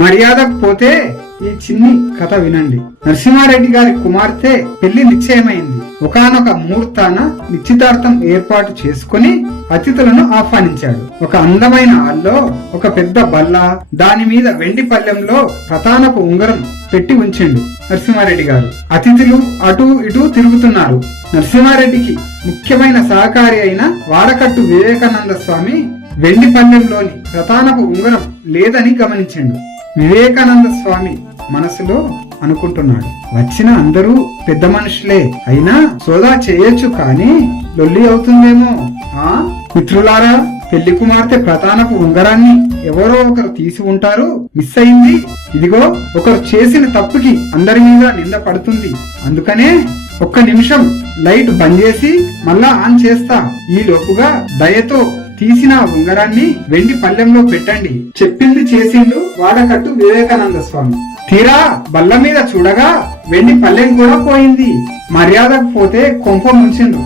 మర్యాదకు పోతే ఈ చిన్ని కథ వినండి. నరసింహారెడ్డి గారి కుమార్తె పెళ్లి నిశ్చయమైంది. ఒకానొక ముహూర్తాన నిశ్చితార్థం ఏర్పాటు చేసుకుని అతిథులను ఆహ్వానించాడు. ఒక అందమైన హాల్లో ఒక పెద్ద బల్ల, దాని మీద వెండి పళ్ళెంలో ప్రతానపు ఉంగరం పెట్టి ఉంచిండు నరసింహారెడ్డి గారు. అతిథులు అటు ఇటు తిరుగుతున్నారు. నరసింహారెడ్డికి ముఖ్యమైన సహకారి అయిన వాడకట్టు వివేకానంద స్వామి వెండి పళ్ళెంలోని ప్రతానపు ఉంగరం లేదని గమనించిండు. వివేకానంద స్వామి మనసులో అనుకుంటున్నాడు, వచ్చిన అందరూ పెద్ద మనుషులే అయినా సోదా చేయొచ్చు, కానీ లొల్లి అవుతుందేమో. మిత్రులారా, పెళ్లి కుమార్తె ప్రతానపు ఉంగరాన్ని ఎవరో ఒకరు తీసి ఉంటారు. మిస్ అయింది. ఇదిగో ఒకరు చేసిన తప్పుకి అందరి మీద నింద పడుతుంది. అందుకనే ఒక్క నిమిషం లైట్ బంద్ చేసి మళ్ళా ఆన్ చేస్తా. ఈ లోపుగా దయతో తీసిన ఉంగరాన్ని వెండి పళ్ళెంలో పెట్టండి. చెప్పింది చేసిండు వాడకట్టు వివేకానంద స్వామి. తీరా బల్ల మీద చూడగా వెండి పళ్ళెం కూడా పోయింది. మర్యాదకు పోతే కొంప ముంచిండు.